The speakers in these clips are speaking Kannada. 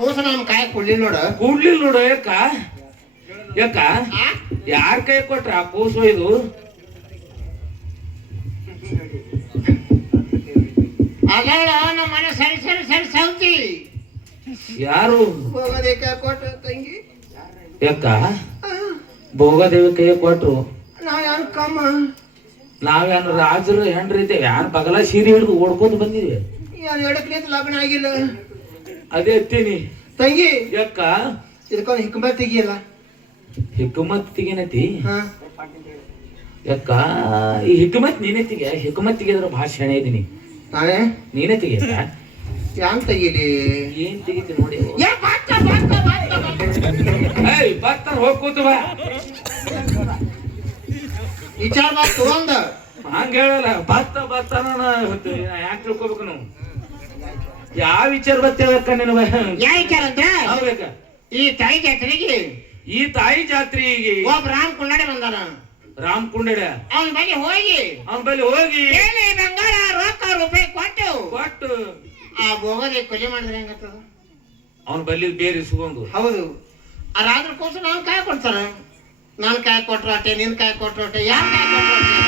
ಕೂಸ ನಮ್ ಕಾಯಿ ಕೊಡ್ಲಿಲ್ಲ ನೋಡ. ಕೂಡ್ಲಿಲ್ಲ ನೋಡು. ಯಾಕ ಯಾರ ಕೈ ಕೊಟ್ರ ಆ ಕೂಸು ಇದು? ಅಲ್ಲ ನಮ್ಮ ಮನೆ ಸರಿ ಸರಿ ಸರಿ ಸೌತಿ ಯಾರು ಹೋಗೋದೇಕ ಕೊಟ್ಟ ತಂಗಿ. ಯಾಕ ಭೋಗದೇವಿ ಕೈ ಕೊಟ್ರು? ನಾವ್ ಯಾರು ಕಮ್ಮ, ನಾವೇನು ರಾಜರು ಹೆಂಡ್ರಿ ಇದ್ದೇವೆ? ಯಾರು ಬಗಲ ಸೀರೆ ಹಿಡಿದು ಓಡ್ಕೊಂಡು ಬಂದಿವಿ? ಯಾರು ಎಡಕ್ಲಿ ಲಗ್ನ ಆಗಿಲ್ಲ. ಅದೇ ಎತ್ತೀನಿ ತಂಗಿ. ಯಾಕ ಇದಕ್ಕೊಂದು ಹಿಕ್ಕಂಬ ತೆಗಿಯಲ್ಲ. ಹಿಕ್ಕಮತ್ ತೆಗಿನತಿ? ಯಾಕ ಈ ಹಿಕ್ಕಮತ್ ನೀನೇ ತೆಗಿಯ? ಹಿಕ್ಕಮತ್ ತೆಗಿದ್ರ ಭಾಳ ಶಣೆ ಇದೀನಿ. ನಾನೇ ನೀನೇ ತೆಗಿಯ? ಯಾನ್ ತೆಗೀಲಿ? ಏನ್ ತೆಗಿತಿ ನೋಡಿ. ಬರ್ತಾನ ಹೋಗ್ಕೋತ ಬಾ. ವಿಚಾರ ಬಾತ್ ತಗೊಂಡ ಹಂಗ ಹೇಳಲ್ಲ. ಬರ್ತಾನ ಯಾಕೆ ತಿಳ್ಕೊಬೇಕು ನಾವು? ಯಾವ ವಿಚಾರ ಬರ್ತೇವಕ್ಕ ನಿನಗ? ಯಾವ ವಿಚಾರ ಅಂತ ಹೌದಕ್ಕ. ಈ ತಾಯಿ ಜಾತ್ರೆಗೆ ಈ ತಾಯಿ ಜಾತ್ರೆಗೆ ಒಬ್ಬ ರಾಮ್ ಕುಂಡಾಡೆ ಬಂದಾನ. ರಾಮ್ ಕುಂಡಡ ಅವನ ಬಳಿ ಹೋಗಿ ಬಂಗಾರ ರೊಕ್ಕ ರೂಪಾಯಿ ಕೊಟ್ಟು ಆ ಭೋಗದೆ ಕೊಲೆ ಮಾಡಿದ್ರೆ ಹೆಂಗತ್ತದ? ಅವನ ಬಲ್ಲಿ ಬೇರೆ ಸುಗೊಂಡು. ಹೌದು. ಆ ರಾತ್ರಿ ಕೋಸ ನಾನು ಕಾಯಿ ಕೊಡ್ತಾರ. ನಾನು ಕಾಯಿ ಕೊಟ್ರು ಅಟ್ಟೆ, ನಿನ್ ಕಾಯಿ ಕೊಟ್ರು ಅಟ್ಟೆ, ಯಾರು ಕಾಯಿ ಕೊಟ್ರು ಅಟ್ಟೆ.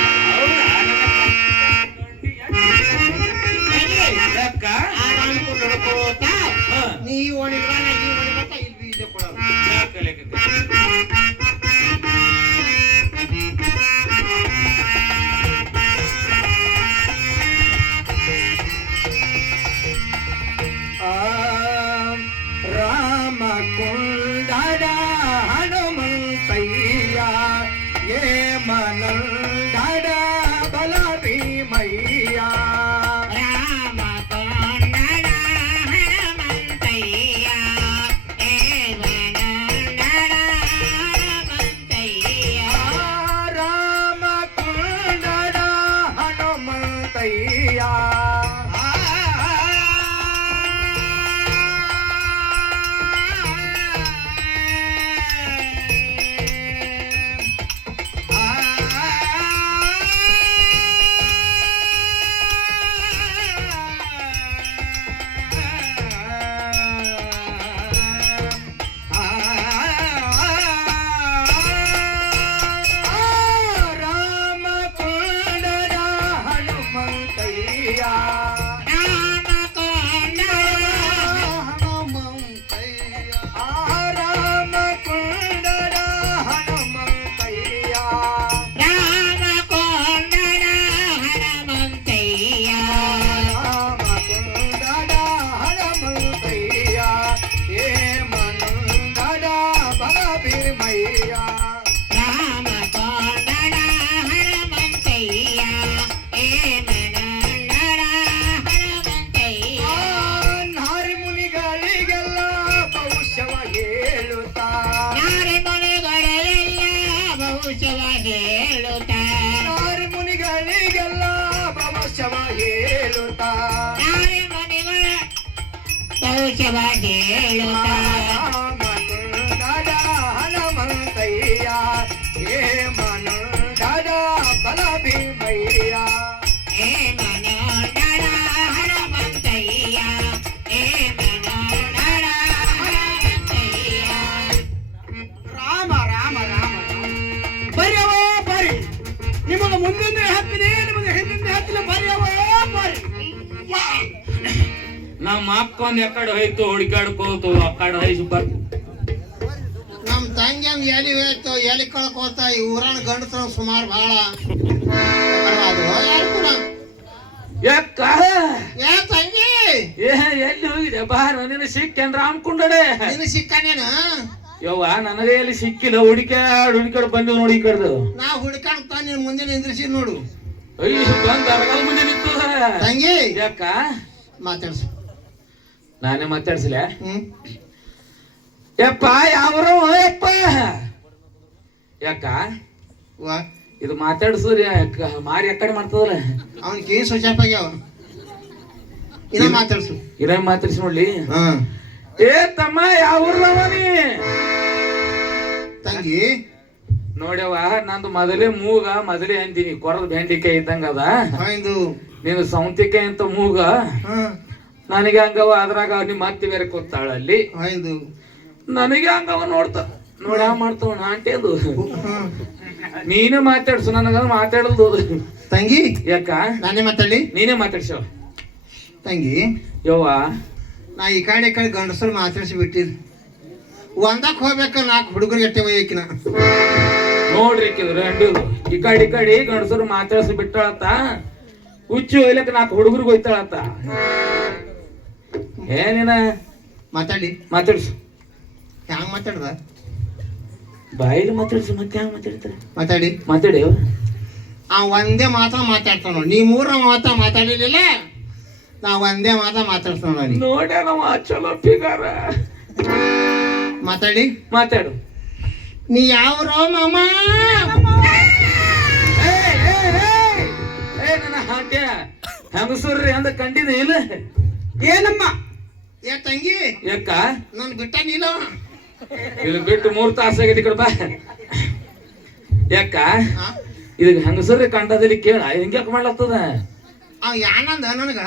ನೀ ಓಣಿಗ ಈ ಓಣಿಗ ಇಲ್ಲಿ ಬೀಜ ಕೊಡೋದು. ರಾಮ ಕುಂಡಡ ಹನುಮಂತಯ್ಯ ಏ ಮನಂದಡ ಬಲ ಭೀಮಯ್ಯ. ರಾಮ ಕುಂಡಡ ಹನುಮಂತಯ್ಯ ಏ ಮನಂದಡ ಹನುಮಂತಯ್ಯ. ರಾಮ ಕುಂಡಡ ಹನುಮಂತಯ್ಯ ಮುನಿಗಳಿಗೆಲ್ಲ ಭವಿಷ್ಯವ ಹೇಳುತ್ತಾ ಮನುಡದ ಹನುಮಂತಯ್ಯ ಏ ಮನುಡದ ಬಲ ಭೀಮಯ್ಯ. ಏ ಮನುಡದ ಹನುಮಂತಯ್ಯ ಏ ಮನುಡದ ಹನುಮಂತಯ್ಯ. ರಾಮ ರಾಮ ರಾಮ ಬರ್ಯವೋ ಬರ್ರಿ. ನಿಮಗೆ ಮುಂದಿನ ಹತ್ತಿದೆ, ನಿಮಗೆ ಹಿಂದಿನ ಹತ್ತಿನ ಬರ್ಯವೋ ಬರ್ರಿ. ನಮ್ಮ ಅಪ್ಪನ ಎಕಡೆ ಹೋಯ್ತು ಹುಡುಕಾಡ್ಕೋತು ಆ ಕಡೆ ಹೋಯ್ತು ಬರ್. ನಮ್ ತಂಗಿ ಎಲಿ ಹೋಯ್ತು, ಎಲಿ ಕಳ್ಕೋತ ಈ ಊರನ ಗಂಡಸ್ರ ಸುಮಾರು ಬಹಳ. ಯಾಕ ಏ ತಂಗಿ ಎಲ್ಲಿ ಹೋಗಿದೆ? ಬಾರ ನಿನ್ನ ಸಿಕ್ಕೇನ್ ರಾಮ್ ಕುಂಡಡೆ? ನಿನ್ನ ಸಿಕ್ಕಾನೇನ? ಯವ್ವ ನನಗೆ ಎಲ್ಲಿ ಸಿಕ್ಕಿಲ್ಲ. ಹುಡುಕಾಡ್ ಬಂದು ನೋಡಿ ಕಡ್ದು ನಾ ಹುಡುಕಾಡ್ತಾ ನಿನ್ ಮುಂದೆ ನಿಂದ್ರಿಸಿ ನೋಡು. ಅಯ್ಯ ಬಂದ ಅರಗಲ್ ಮುಂದೆ ನಿಂತು ತಂಗಿ. ಯಾಕ ಮಾತಾಡ್ಸು. ನಾನೇ ಮಾತಾಡ್ಸಿಲ್ಲ. ಯಪ್ಪ ಯಾವ್ರು ಯಪ್ಪ? ಯಾಕ ಇದು ಮಾತಾಡ್ಸೂರಿ ಮಾರಿ ಯಾಕಡೆ ಮಾಡ್ತದಲ್ಲ ಅವನಿಗೆ ಏನ್ ಸ್ವಚ್ಛಪ್ಪ ಆಗ್ಯಾವ. ಇನ್ನ ಮಾತಾಡ್ಸು. ಇನ್ನ ಮಾತಾಡ್ಸಿ ನೋಡ್ಲಿ. ಏ ತಮ್ಮ ಯಾವ್ರವನಿ? ತಂಗಿ ನೋಡ್ಯವ ನಂದು ಮೊದಲೇ ಮೂಗ ಮೊದಲೇ ಅಂತೀನಿ ಕೊರದ ಬೆಂಡಿಕಾಯಿ ಇದ್ದಂಗ ಅದ. ನೀನು ಸೌಂತಿಕಾಯಿ ಅಂತ ಮೂಗ ನನಗೆ ಹಂಗವ ಅದ್ರಾಗ ನಿಮ್ಮ ಅತ್ತಿ ಬೇರೆ ಕೂತಾಳ ಅಲ್ಲಿ ಹೌದು ನನಗೆ ಹಂಗವ ನೋಡ ಮಾಡ್ತಾವ ಆಂಟಿ ಅದು ನೀನೇ ಮಾತಾಡ್ಸು ನನಗ ಮಾತಾಡಲ್ದು ತಂಗಿ ಯಾಕ ನಾನೇ ಮಾತಾಡಿ ನೀನೇ ಮಾತಾಡ್ಸವ ತಂಗಿ ಯವ್ವ ನಾ ಈ ಕಡೆ ಗಂಡಸರು ಮಾತಾಡ್ಸಿ ಬಿಟ್ಟಿರಿ ಒಂದಕ್ಕೆ ಹೋಗ್ಬೇಕ 4 ಹುಡುಗರು ಎಟ್ಟೆ ಒಯ್ಯಕಿನ ನೋಡ್ರಿ ಈ ಕಡೆ ಗಂಡಸರು ಮಾತಾಡ್ಸಿ ಬಿಟ್ಟಾಳತ್ತ ಹುಚ್ಚಿ ಒಯ್ಲಕ್ಕ 4 ಹುಡುಗರಿಗೆ ಹೋಯ್ತಾಳತ್ತ ಏನೇನ ಮಾತಾಡ್ಸು ಹ್ಯಾಂಗ ಮಾತಾಡ್ದ ಬಾಯಿಲಿ ಮಾತಾಡ್ಸು ಮತ್ತೆ ಹ್ಯಾಂಗ ಮಾತಾಡ್ತಾರೆ ಮಾತಾಡಿ ಆ ಒಂದೇ ಮಾತಾಡ್ತಾನ ನೀ 3 ಮಾತಾಡಿಲಿಲ್ಲ ನಾ ಒಂದೇ ಮಾತಾಡ್ತಾನ ನೋಡ್ಯಾನವ ಚಲೋ ಫಿಗರ ಮಾತಾಡು ನೀ ಯಾವ್ರೋ ಮಾಮ ನನ್ನ ಹಾಟ್ಯ ಹೆಂಗಸೂರ್ರಿ ಅಂದ ಕಂಡಿದೆ ಇಲ್ಲ ಏನಮ್ಮ ಏ ತಂಗಿ ಯಾಕ ನನ್ ಬಿಟ್ಟ ನೀನು ಇದು ಬಿಟ್ಟು 3 ತಾಸಾಗೈತಿ ಕಡೆ ಬಾ ಯಾಕ ಇದು ಹೆಂಗಸೂರ್ರಿ ಕಂಡದಲ್ಲಿ ಕೇಳ ಹೆಂಗ್ಯಾಕ ಮಾಡ್ಲತ್ತದ ಅವ್ ಯಾನಂದ ನನಗ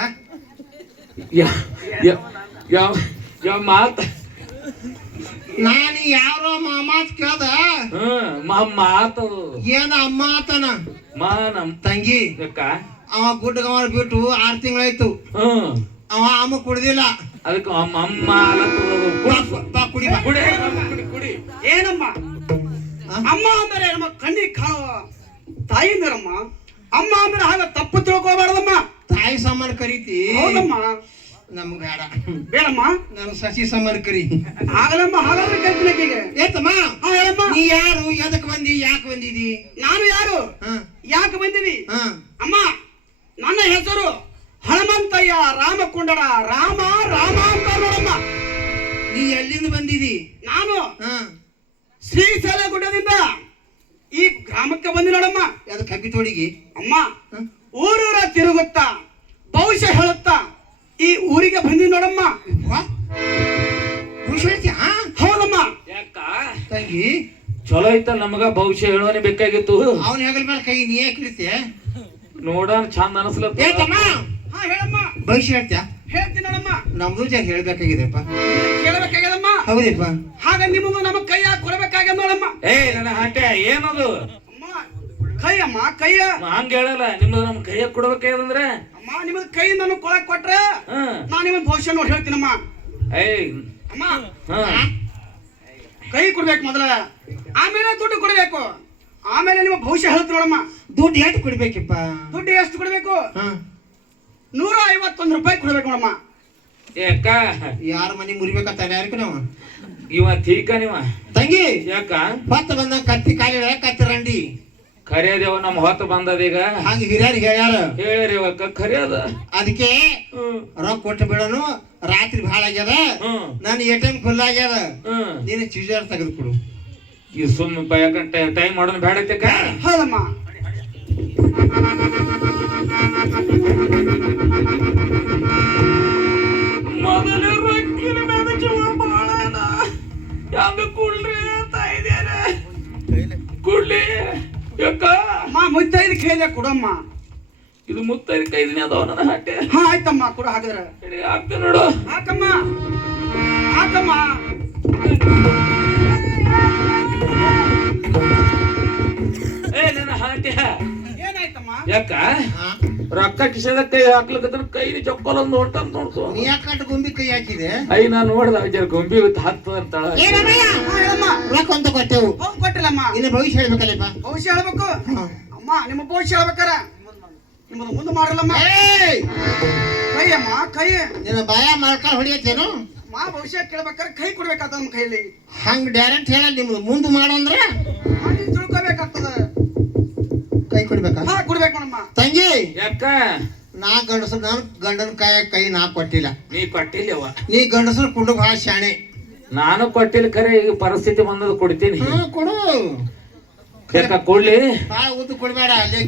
ಯಾವ ಮಾತ ನಾನು ಯಾರೋ ಮಾಮಾತ್ ಕೇಳ್ದ ಮಾತದು ಏನ ಅಮ್ಮ ಆತನ ನಮ್ ತಂಗಿ ಯಾಕ ಅವ ಗುಡ್ಡಗವ ಬಿಟ್ಟು 6 ತಿಂಗಳಾಯ್ತು ಅವ ಅಮ್ಮ ಕುಡ್ದಿಲ್ಲ ಅದಕ್ಕೆ ಅಮ್ಮ ಕುಡಿ ಏನಮ್ಮ ಅಮ್ಮ ಅಂದ್ರೆ ನಮ್ಮ ಕಣ್ಣಿಗೆ ಕಾಣುವ ತಾಯಿ ಅಂದ್ರಮ್ಮ ಅಮ್ಮ ಅಂದ್ರೆ ಹಾಗ ತಪ್ಪು ತಿಳ್ಕೊಬಾರ್ದಮ್ಮ ತಾಯಿ ಸಾಮಾನು ಕರೀತಿ ಹೌದಮ್ಮ ನಮ್ಗೆ ಬೇಡ ಬೇಡಮ್ಮ ನಾನು ಸಸಿ ಸಾಮಾನು ಕರಿ ಆಗಲಮ್ಮ ಹಾಗಾದ್ರೆ ಕರಿತೀನಿ ಏತಮ್ಮ ಹೇಳಮ್ಮ ನೀ ಯಾರು ಎದಕ್ ಬಂದಿ ಯಾಕೆ ಬಂದಿದಿ ನಾನು ಯಾರು ಯಾಕೆ ಬಂದಿನಿ ಅಮ್ಮ ನನ್ನ ಹೆಸರು ಹನುಮಂತಯ್ಯ ರಾಮಕುಂಡಡ ರಾಮ ಅಂತ ನೋಡಮ್ಮ ನೀ ಎಲ್ಲಿಂದ ಬಂದಿದಿ ನಾನು ಶ್ರೀಶೈಲ ಗುಡ್ಡದಿಂದ ಈ ಗ್ರಾಮಕ್ಕೆ ಬಂದಿ ನೋಡಮ್ಮ ಅದು ಕಬ್ಬಿ ತೋಡಿಗಿ ಅಮ್ಮ ಊರೂರ ತಿರುಗುತ್ತಾ ಭವಿಷ್ಯ ಹೇಳುತ್ತಾ ಈ ಊರಿಗೆ ಬಂದಿ ನೋಡಮ್ಮ ಹೌದಮ್ಮ ಯಾಕ ತಂಗಿ ಚಲೋ ಐತ ನಮಗ ಭವಿಷ್ಯ ಹೇಳೋನೆ ಬೇಕಾಗಿತ್ತು ಅವನ ಹೆಗಲ ಮೇಲೆ ಕೈ ನೀ ಯಾಕೆ ಇಳಿತೀಯ ನೋಡೋಣ ಚಂದ ಅನಸ್ಲತ್ತ ಹೇಳಮ್ಮ ಭವಿಷ್ಯ ಹೇಳ್ತೀಯ ಹೇಳ್ತೀನಿ ನೋಡಮ್ಮ ನಮ್ದು ಜನ ಹೇಳ್ಬೇಕಾಗಿದೆಪ್ಪ ಕೇಳಬೇಕಾಗ್ಯದಮ್ಮ ಹೌದಪ್ಪ ಹಾಗ ನಿಮ್ಮದು ನಮ್ಮ ಕೈಯ ಕೊಡಬೇಕಾಗ್ಯದ ನೋಡಮ್ಮ ನನ್ನ ಹಾಟೆ ಏನದು ಕೈಯಮ್ಮ ಕೈಯ ಹಂಗ ಹೇಳಲ್ಲ ನಿಮ್ಮದು ನಮ್ ಕೈಯಾಗ ಕೊಡ್ಬೇಕಾಗ್ಯದಂದ್ರೆ ಅಮ್ಮ ನಿಮ್ಮದು ಕೈ ನಾನು ಕೊಳಕ್ ಕೊಟ್ರೆ ನಾನು ನಿಮ್ಮ ಭವಿಷ್ಯ ನೋಡಿ ಹೇಳ್ತೀನಮ್ಮ ಅಮ್ಮ ಕೈ ಕೊಡ್ಬೇಕು ಮೊದಲ ಆಮೇಲೆ ದುಡ್ಡು ಕೊಡ್ಬೇಕು ಆಮೇಲೆ ನಿಮ್ಮ ಭವಿಷ್ಯ ಹೇಳ್ತೀನಿ ನೋಡಮ್ಮ ದುಡ್ಡು ಎಷ್ಟು ಕೊಡ್ಬೇಕಪ್ಪ ದುಡ್ಡು ಎಷ್ಟು ಕೊಡ್ಬೇಕು 151 ರೂಪಾಯಿ ಕೊಡ್ಬೇಕು ನೋಡಮ್ಮ ಯಾಕ ಯಾರ ಮನೆ ಮುರಿಬೇಕಂತ ಯಾರಕ್ಕೆ ನಾವು ಇವ ತೀಕ ನೀವ ತಂಗಿ ಯಾಕ ಹೊತ್ತ ಬಂದ ಕತ್ತಿ ಕಾಲಿ ಕತ್ತಿ ರಂಡಿ ಖರ್ಯಾದೇವ ನಮ್ಮ ಹೊತ್ತು ಬಂದದೀಗ ಹಂಗ ಹಿರಿಯರಿಗೆ ಹೇಳ್ಯಾರ ಇವಾಗ ಖರ್ಯಾದ ಅದಕ್ಕೆ ರೊಕ್ಕ ಕೊಟ್ಟು ಬಿಡೋನು ರಾತ್ರಿ ಭಾಳ ಆಗ್ಯದ ನಾನು ATM ಖುಲ್ಲ ಆಗ್ಯದ ನೀನು ಚೀಜರ್ ತೆಗೆದು ಕೊಡು ಈ ಸುಮ್ಮ ಯಾಕಂತ ಟೈಮ್ ಮಾಡೋದು ಬೇಡ ಐತಕ್ಕ ಹೌದಮ್ಮ ಮೊದಲೇ ರೊಕ್ಕಿನ ಮೇಲೆ ಜೀವ ಬಾಳ ಹೆಂಗ ಕುಡ್ರಿ ಅಂತ ಇದ್ಯಾರ ಕುಡ್ಲಿ ಯಾಕ ಮುತ್ತೈದು ಕೈಲೆ ಕೊಡಮ್ಮ ಇದು ಮುತ್ತೈದು ಕೈದಿನಿ ಅದಾವ ನನ್ನ ಹಟ್ಟೆ ಆಯ್ತಮ್ಮ ಕೊಡು ಹಾಕಿದ್ರೆ ಆಗ್ತದೆ ನೋಡು ಹಾಕಮ್ಮ ಹಾಕಮ್ಮ ನನ್ನ ಹಾಟೆ ಏನಾಯ್ತಮ್ಮ ಯಾಕ ರೊಕ್ಕ ಕಿಸದ ಕೈ ಹಾಕ್ಲಿಕ್ಕಂದ್ರ ಕೈಲಿ ಚೊಕ್ಕೊಲೊಂದು ಹೊಂಟಂತ ನೋಡ್ತು ನೀ ಯಾಕೆ ಗುಂಬಿ ಕೈ ಹಾಕಿದೆ ನಾನು ನೋಡ್ದ ಜರ ಗೊಂಬಿ ಹತ್ತದ ಅಂತಾಳ ರೊಕ್ಕ ಅಂತ ಕೊಟ್ಟೆವು ಕೊಟ್ಟಿಲ್ಲಮ್ಮ ಇನ್ನು ಭವಿಷ್ಯ ಹೇಳ್ಬೇಕಲ್ಲಪ್ಪ ಭವಿಷ್ಯ ಹೇಳ್ಬೇಕು ಅಮ್ಮ ನಿಮ್ಮ ಭವಿಷ್ಯ ಹೇಳ್ಬೇಕಾರ ನಿಮ್ಮದು ಮುಂದೆ ಮಾಡಲ್ಲಮ್ಮ ಕೈ ಅಮ್ಮ ಕೈ ನಿನ್ನ ಬಾಯ ಮಾಡ್ಕೊಂಡು ಹೊಡಿಯತ್ತೇನು ಭವಿಷ್ಯ ಕೇಳ್ಬೇಕಾದ್ರೆ ಕೈ ಕೊಡ್ಬೇಕಾಗ್ತದ ನಮ್ಮ ಕೈಯಲ್ಲಿ ಹಂಗ ಡೈರೆಕ್ಟ್ ಹೇಳಲ್ಲ ನಿಮ್ದು ಮುಂದೆ ಮಾಡಂದ್ರ ತಿಳ್ಕೊಬೇಕಾಗ್ತದ ಕೈ ಕೊಡ್ಬೇಕಾ ಕೊಡ್ಬೇಕು ನೋಡಮ್ಮ ತಂಗಿ ಯಾಕ ನಾ ಗಂಡಸರು ನಾನು ಗಂಡನ ಕೈ ನಾ ಕೊಟ್ಟಿಲ್ಲ ನೀ ಕೊಟ್ಟಿಲ್ಲವ ನೀ ಗಂಡಸರು ಕುಂಡು ಭಾಳ ಶಾಣೆ ನಾನು ಕೊಟ್ಟಿಲ್ಲ ಖರೆ ಈಗ ಪರಿಸ್ಥಿತಿ ಬಂದದ ಕೊಡ್ತೀನಿ ಕೊಡು ಯಾಕ ಕೊಡ್ಲಿ ಭಾಳ ಉದ್ದು ಕೊಡ್ಬೇಡ ಅಲ್ಲಿ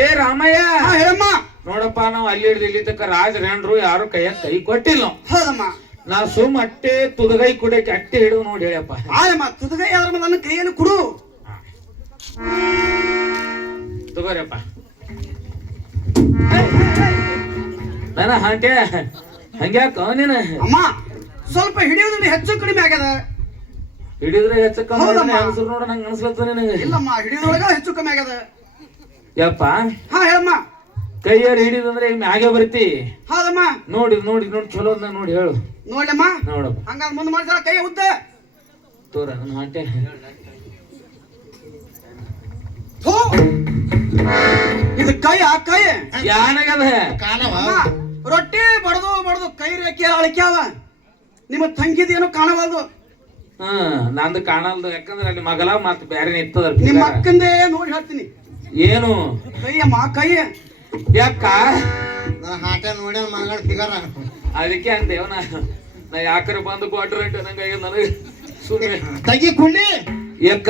ಏ ರಾಮಯ್ಯ ಹೇಳಮ್ಮ ನೋಡಪ್ಪ ನಾವು ಅಲ್ಲಿ ಹಿಡಿದು ಇಲ್ಲಿ ತಕ್ಕ ರಾಜರೇಣ್ರು ಯಾರು ಕೈಯಾಗ ಕೈ ಕೊಟ್ಟಿಲ್ಲ ಹೌದಮ್ಮ ನಾ ಸುಮ್ ಅಟ್ಟೆ ತುದಗೈ ಕುಡಕ್ಕೆ ಅಟ್ಟೆ ಹಿಡಿದು ನೋಡಿ ಹೇಳಪ್ಪ ಆಯಮ್ಮ ತುದಗೈ ಆದ್ರ ನನ್ನ ಕೈಯಲ್ಲಿ ಕೊಡು ತಗೋರಪ್ಪ ನನ್ನ ಹಾಂಟೆ ಹಂಗ್ಯಾಕ ನೀನು ಅಮ್ಮ ಸ್ವಲ್ಪ ಹಿಡಿಯೋದ್ರಲ್ಲಿ ಹೆಚ್ಚು ಕಡಿಮೆ ಆಗ್ಯದ. ಹಿಡಿದ್ರೆ ಹೆಚ್ಚಕ್ಕ ಹೌದಮ್ಮ. ಹೆಂಗಸರು ನೋಡ ನಂಗೆ ಅನ್ಸ್ಲತ್ತ ನಿನಗೆ. ಇಲ್ಲಮ್ಮ ಹಿಡಿಯೋದ್ರೊಳಗ ಹೆಚ್ಚು ಕಮ್ಮಿ ಆಗ್ಯದ. ಯಪ್ಪ ಹಾ ಹೇಳಮ್ಮ. ಕೈಯಾರು ಹಿಡಿದಂದ್ರೆ ಈಗ ಮ್ಯಾಗೆ ಬರ್ತಿ. ಹೌದಮ್ಮ. ನೋಡಿ ನೋಡಿ ನೋಡಿ ಚಲೋ ನೋಡಿ ಹೇಳು. ನೋಡ್ಲಮ್ಮ. ನೋಡಪ್ಪ ಹಂಗಾದ್ರೆ ಮುಂದೆ ಮಾಡ್ತಾರ ಕೈ ಉದ್ದ ತೋರ ನನ್ನ ಹಾಂಟೆ. ಥು. ಇದು ಕೈ ಆ ಕೈ ಯಾನಾಗದ ಕಾಲವ ಅಮ್ಮ, ರೊಟ್ಟಿ ಬಡದು ಬಡದು ಕೈ ರೇಖೆ ಅಳಿಕ್ಯಾವ. ನಿಮ್ಮ ತಂಗಿದೇನು ಕಾಣವಲ್ದು. ನಂದು ಕಾಣಲ್ದು, ಯಾಕಂದ್ರೆ ಅಲ್ಲಿ ಮಗಲ ಮತ್ ಬ್ಯಾರೆ ನಿಂತದ. ನಿಮ್ಮ ಅಕ್ಕಂದೇ ನೋಡಿ ಹೇಳ್ತೀನಿ. ಏನು ಕೈ ಅಮ್ಮ ಕೈ. ಯಾಕ ಹಾಟ ನೋಡಿ ಮಗಳ ಫಿಗರ್ ಅದಕ್ಕೆ ಅಂತೇವ ನಾ ಯಾಕರ ಬಂದು ಕೊಟ್ರೆ ನಂಗೆ ನನಗೆ ಸುಮ್ಮನೆ ತಗಿ ಕುಳ್ಳಿ ಯಾಕ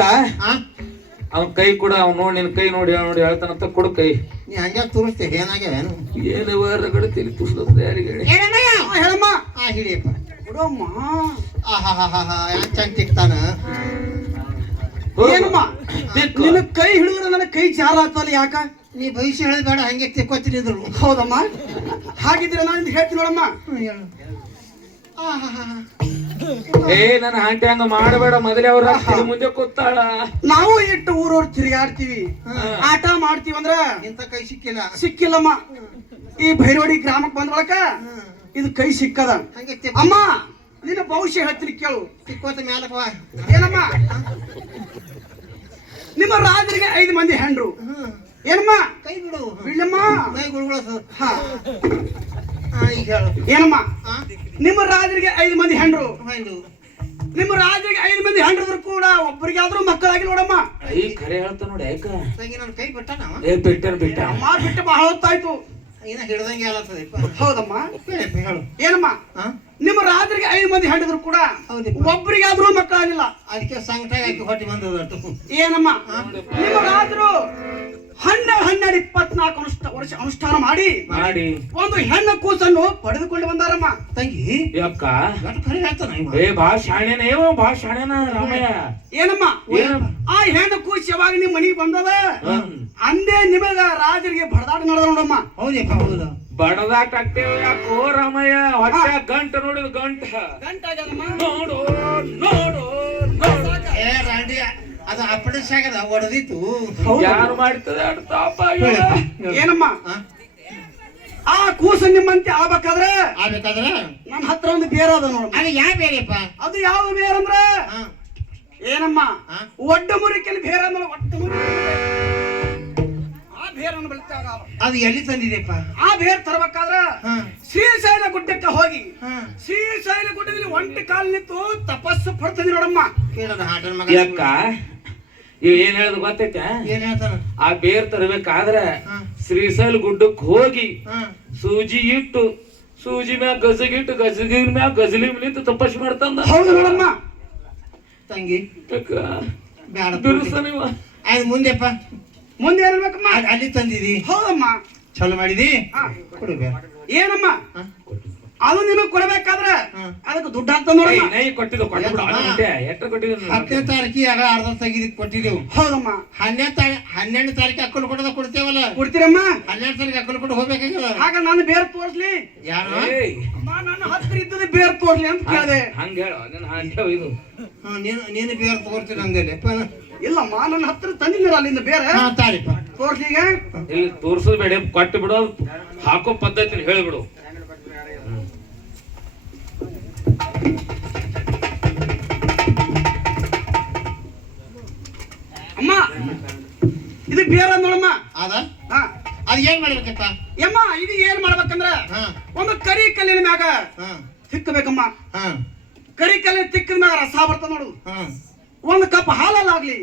ಅವ್ನ ಕೈ ಕೂಡ ಅವ್ನು ನೋಡಿ ನಿನ್ ಕೈ ನೋಡಿ ನೋಡಿ ಹೇಳ್ತಾನಂತ ಕೊಡು ಕೈ. ನೀ ಹಂಗೆ ತೋರಿಸ್ತೆ ಏನಾಗ್ಯಾವೇನು ಏನು ಹೊರಗಡೆ ತಿಳಿ ತುಸ್ಲತ್ತ ಯಾರಿಗೆ ಹೇಳಮ್ಮ. ಹಿಡಿಯಪ್ಪ ಕೊಡಮ್ಮ. ಆಹಾ ಯಾನ್ ಚಂದ ತಿಕ್ತಾನ. ಏನಮ್ಮ ನಿನ್ನ ಕೈ ಹಿಡಿದ್ರೆ ನನ್ನ ಕೈ ಜಾರ ಆಗ್ತಲ್ಲ ಯಾಕ? ನೀ ಭವಿಷ್ಯ ಹೇಳಿದ ಬೇಡ ಹಂಗೆ ತಿಕ್ಕೋತಿರಿದ್ರು. ಹೌದಮ್ಮ. ಹಾಗಿದ್ರೆ ನಾನು ಹೇಳ್ತೀನಿ ನೋಡಮ್ಮ. ಏ ನನ್ನ ಹಾಂಟಿ ಹಂಗ ಮಾಡಬೇಡ. ಮೊದಲೇ ಅವ್ರ ಮುಂದೆ ಕೂತಾಳ. ನಾವು ಇಟ್ಟು ಊರವ್ರು ತಿರುಗಾಡ್ತೀವಿ, ಆಟ ಮಾಡ್ತೀವಿ ಅಂದ್ರ ಇಂತ ಕೈ ಸಿಕ್ಕಿಲ್ಲ. ಸಿಕ್ಕಿಲ್ಲಮ್ಮ. ಈ ಭೈರವಾಡಿ ಗ್ರಾಮಕ್ಕೆ ಬಂದ ಬಳಕ ಇದು ಕೈ ಸಿಕ್ಕದ. ಹಂಗೆ ಅಮ್ಮ ನಿನ್ನ ಭವಿಷ್ಯ ಹೇಳ್ತೀನಿ ಕೇಳು. ತಿಕ್ಕೋತ ಮ್ಯಾಲಪ್ಪ. ಏನಮ್ಮ ನಿಮ್ಮ ರಾಜರಿಗೆ 5 ಮಂದಿ ಹೆಂಡ್ರು. ಏನಮ್ಮ ಕೈ ಬಿಡು ಬಿಡ್ಲಮ್ಮ. ಮೈ ಗುಳುಗುಳಸು. ಹಾ ಈಗ ಹೇಳು. ಏನಮ್ಮ ನಿಮ್ಮ ರಾಜರಿಗೆ 5 ಮಂದಿ ಹೆಂಡ್ರು. ಹೌದು. ನಿಮ್ಮ ರಾಜರಿಗೆ 5 ಮಂದಿ ಹೆಂಡ್ರು ಕೂಡ ಒಬ್ಬರಿಗಾದ್ರೂ ಮಕ್ಕಳಾಗಿ ನೋಡಮ್ಮ. ಈ ಖರೆ ಹೇಳ್ತಾ ನೋಡಿ ಯಾಕ ತಂಗಿ ನನ್ನ ಕೈ ಬಿಟ್ಟಾನ. ಏ ಬಿಟ್ಟ ಅಮ್ಮ ಬಿಟ್ಟು ಬಹಳ ಹೊತ್ತಾಯ್ತು. ಇನ್ನ ಹಿಡ್ದಂಗೆ ಆಲತ್ತದಪ್ಪ. ಹೌದಮ್ಮ. ಹೇಳು. ಏನಮ್ಮ ನಿಮ್ಮ ರಾಜರಿಗೆ 5 ಮಂದಿ ಹೆಂಡಿದ್ರು ಕೂಡ ಒಬ್ಬರಿಗಾದ್ರೂ ಮಕ್ಕಳಾಗಿಲ್ಲ. ಅದಕ್ಕೆ ಸಂಕಟ ಯಾಕೆ ಹೊಟ್ಟಿ ಬಂದದಟ್ಟು. ಏನಮ್ಮ ನಿಮ್ಮ ರಾಜರು 12 24 ವರ್ಷ ಅನುಷ್ಠಾನ ಮಾಡಿ ಒಂದು ಹೆಣ್ಣು ಕೂಸನ್ನು ಪಡೆದುಕೊಂಡು ಬಂದಾರಮ್ಮ. ತಂಗಿ ಯಾಕ ಖರೆ ಹೇಳ್ತಾನ ಇವ. ಏ ಭಾಳ ಶಾಣೆನ ಏವ ಭಾಳ ಶಾಣೆನ ರಾಮಯ್ಯ. ಏನಮ್ಮ ಆ ಹೆಣ್ಣು ಕೂಸ ಯಾವಾಗ ನಿಮ್ ಮನೆಗೆ ಬಂದದ ಅಂದೇ ನಿಮಗ ರಾಜರಿಗೆ ಬಡದಾಟ ನಡೆದ ನೋಡಮ್ಮ. ಹೌದಪ್ಪ ಹೌದು. ಬಡದಾಟ ಆಗ್ತೇವ ಯಾಕೋ ರಾಮಯ್ಯ. ಹೊಟ್ಟೆ ಗಂಟ ನೋಡಿದ ಗಂಟ ನೋಡು ನೋಡು ಏ ರಾಂಡಿ ಅದು ಅಪ್ಪಡಿಸ್ ಆಗದ ಒಡದಿತ್ತು. ಯಾರು ಮಾಡ್ತದೆ ಏನಮ್ಮ ಆ ಕೂಸ ನಿಮ್ಮಂತೆ ಆಗ್ಬೇಕಾದ್ರೆ ನನ್ನ ಹತ್ರ ಒಂದು ಬೇರೆ ಅದ ನೋಡ. ಅದು ಯಾವ ಬೇರೆಪ್ಪ? ಅದು ಯಾವ ಬೇರೆ ಅಂದ್ರೆ ಏನಮ್ಮ ಒಡ್ಡ ಮುರಿಕೆಲ್ಲಿ ಬೇರೆ ಅಂದ್ರೆ ಒಡ್ಡ ಮುರಿಕೆ ಆ ಬೇರನ್ನು ಬೆಳಿತಾಗ ಅದು ಎಲ್ಲಿ ತಂದಿದೆಪ್ಪ? ಆ ಬೇರ್ ತರಬೇಕಾದ್ರೆ ಶ್ರೀಶೈಲ ಗುಡ್ಡಕ್ಕೆ ಹೋಗಿ ಶ್ರೀಶೈಲ ಗುಡ್ಡದಲ್ಲಿ ಒಂಟಿ ಕಾಲ್ ನಿಂತು ತಪಸ್ಸು ಪಡ್ತದೆ ನೋಡಮ್ಮ. ಕೇಳೋಣ ಹಾಟನ್ ಮಗ. ಯಾಕ ಇವ್ ಏನ್ ಹೇಳದ್ ಗೊತ್ತೈತ? ಏನ್ ಹೇಳ್ತಾನ? ಆ ಬೇರ್ ತರಬೇಕಾದ್ರ ಶ್ರೀಶೈಲ ಗುಡ್ಡಕ್ ಹೋಗಿ ಸೂಜಿ ಇಟ್ಟು ಸೂಜಿ ಮ್ಯಾಗ ಗಜಗಿಟ್ಟು ಗಜಗಿನ ಮ್ಯಾಗ ಗಜಲಿ ನಿಂತು ತಪಸ್ ಮಾಡ್ತಂದ. ಹೌದು ನೋಡಮ್ಮ. ತಂಗಿ ಬ್ಯಾಡ ಅದು ಮುಂದೆಪ್ಪ ಮುಂದೆ ಏನ್ಬೇಕಮ್ಮ? ಅಲ್ಲಿ ತಂದಿದಿ. ಹೌದಮ್ಮ. ಚಲೋ ಮಾಡಿದಿ. ಕೊಡು ಬೇಡ. ಏನಮ್ಮ ಅದು ನಿನಗ್ ಕೊಡ್ಬೇಕಾದ್ರೆ ಅದಕ್ಕೆ ದುಡ್ಡು ಹಾಕ್ತ ನೋಡಮ್ಮ. ಕೊಟ್ಟಿದ್ದು 10ನೇ ತಾರೀಕಿಗೆ ಅರ್ಧ ತೆಗಿದಿ ಕೊಟ್ಟಿದ್ದೆವು. ಹೌದಮ್ಮ. 12ನೇ ತಾರೀಕು ಅಕ್ಕಲು ಕೊಡದ ಕೊಡ್ತೇವಲ್ಲ. ಕೊಡ್ತೀರಮ್ಮ. 12ನೇ ತಾರೀಕು ಅಕ್ಕಲು ಕೊಟ್ಟು ಹೋಗ್ಬೇಕಾಗಿಲ್ಲ. ಆಗ ನಾನು ಬೇರೆ ತೋರ್ಸ್ಲಿ. ಯಾರು ನನ್ನ ಹತ್ರ ಇದ್ದದ ಬೇರೆ ತೋರ್ಲಿ ಅಂತ ಕೇಳಿದೆ. ಹಂಗ ಇದು ನೀನು ಬೇರೆ ತೋರ್ತೀನಿ ಅಂದೇನೆ. ಇಲ್ಲಮ್ಮ ನನ್ನ ಹತ್ರ ತಂದಿದ್ದೀರ ಅಲ್ಲಿಂದ ಬೇರೆ ತಾರೀಪ ತೋರ್ಸ್ಲಿ. ಈಗ ಇಲ್ಲಿ ತೋರ್ಸೋದು ಬೇಡ, ಕೊಟ್ಟು ಬಿಡೋ ಹಾಕೋ ಪದ್ಧತಿ ಹೇಳಿಬಿಡು. ಅಮ್ಮ ಇದು ಬೇರೆ ನೋಡಮ್ಮ. ಅದ ಅದು ಏನ್ ಮಾಡ್ಬೇಕಪ್ಪ? ಯಮ್ಮ ಇದು ಏನ್ ಮಾಡ್ಬೇಕಂದ್ರ ಒಂದು ಕರಿ ಕಲ್ಲಿನ ಮ್ಯಾಗ ತಿಕ್ಕಬೇಕಮ್ಮ. ಕರಿ ಕಲ್ಲಿನ ತಿಕ್ಕಿದ ಮ್ಯಾಗ ರಸ ಬರ್ತದ ನೋಡು. ಒಂದ್ ಕಪ್ ಹಾಲಲ್ಲಾಗ್ಲಿ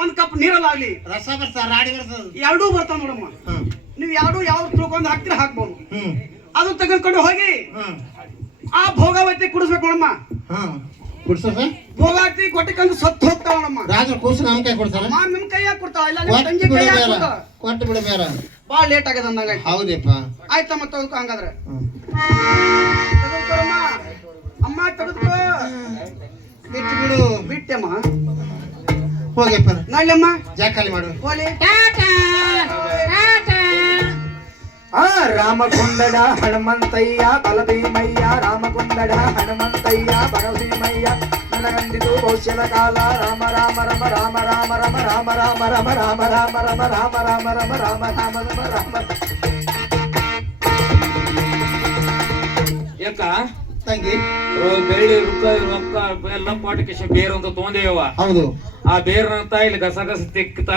ಒಂದ್ ಕಪ್ ನೀರಲ್ಲಾಗ್ಲಿ ರಸ ಬರ್ತಾವ, ರಾಡಿ ಬರ್ತದ, ಎರಡೂ ಬರ್ತಾವ ನೋಡಮ್ಮ. ನೀವ್ ಎರಡು ಯಾವ್ದು ತಿಳ್ಕೊಂಡು ಹಾಕ್ತಿರ ಹಾಕ್ಬೋದು. ಅದು ತೆಗೆದುಕೊಂಡು ಹೋಗಿ ಆ ಭೋಗಾವತಿ ಕುಡಿಸ್ಬೇಕು ನೋಡಮ್ಮ. ಭೋಗಾವತಿ ಕೊಟ್ಟಿಕಂದು ಸತ್ತು ಹೋಗ್ತಾವ ನೋಡಮ್ಮ. ರಾಜರು ಕೂಸು ನಮ್ ಕೈ ಕೊಡ್ತಾರ, ನಿಮ್ ಕೈಯಾಗ ಕೊಡ್ತಾವ. ಇಲ್ಲ ನಿಮ್ ತಂಗಿ ಕೈಯಾಗ ಕೊಡ್ತಾವ. ಕೊಟ್ಟು ಬಿಡ ಬೇರೆ ಬಾಳ ಲೇಟ್ ಆಗದ ಅಂದಂಗ. ಹೌದಪ್ಪ. ಆಯ್ತಮ್ಮ ತೆಗೆದುಕೋ. ಹಂಗಾದ್ರೆ ತೆಗೆದುಕೋರಮ್ಮ. ಅಮ್ಮ ತೆಗೆದುಕೋ. ಬಿಟ್ಟು ಬಿಡು. ಬಿಟ್ಟಮ್ಮ. ಹೋಗಪ್ಪ ನೋಡ್ಲಮ್ಮ. ಜಾಕಾಲಿ ಮಾಡು. ಹೋಲಿ. ರಾಮಕೊಂಡಡ ಹನುಮಂತಯ್ಯ ಬಲಭೀಮಯ್ಯ ರಾಮಕೊಂಡಡ ಹನುಮಂತಯ್ಯ ಬಲಭೀಮಯ್ಯ ನನಗಂದಿತು ಭವಿಷ್ಯದ ಕಾಲ ರಾಮ ರಾಮ ರಮ ರಾಮ ರಾಮ ರಮ ರಾಮ ರಾಮ ರಮ ರಾಮ ರಾಮ ರಮ ರಾಮ ರಾಮ ರಮ ರಾಮ ರಾಮ ರಮ ರಾಮ. ಯಾಕ ತಂಗಿ ಬೆಳ್ಳಿ ರೊಕ್ಕ ಎಲ್ಲ ಪಾಟಿಕೆ ಬೇರೆ ಅಂತ ತೊಗೊಂಡೇವ. ಹೌದು ಆ ಬೇರ್ನಂತ ಇಲ್ಲಿ ಗಸ ಗಸ ತಿಕ್ತ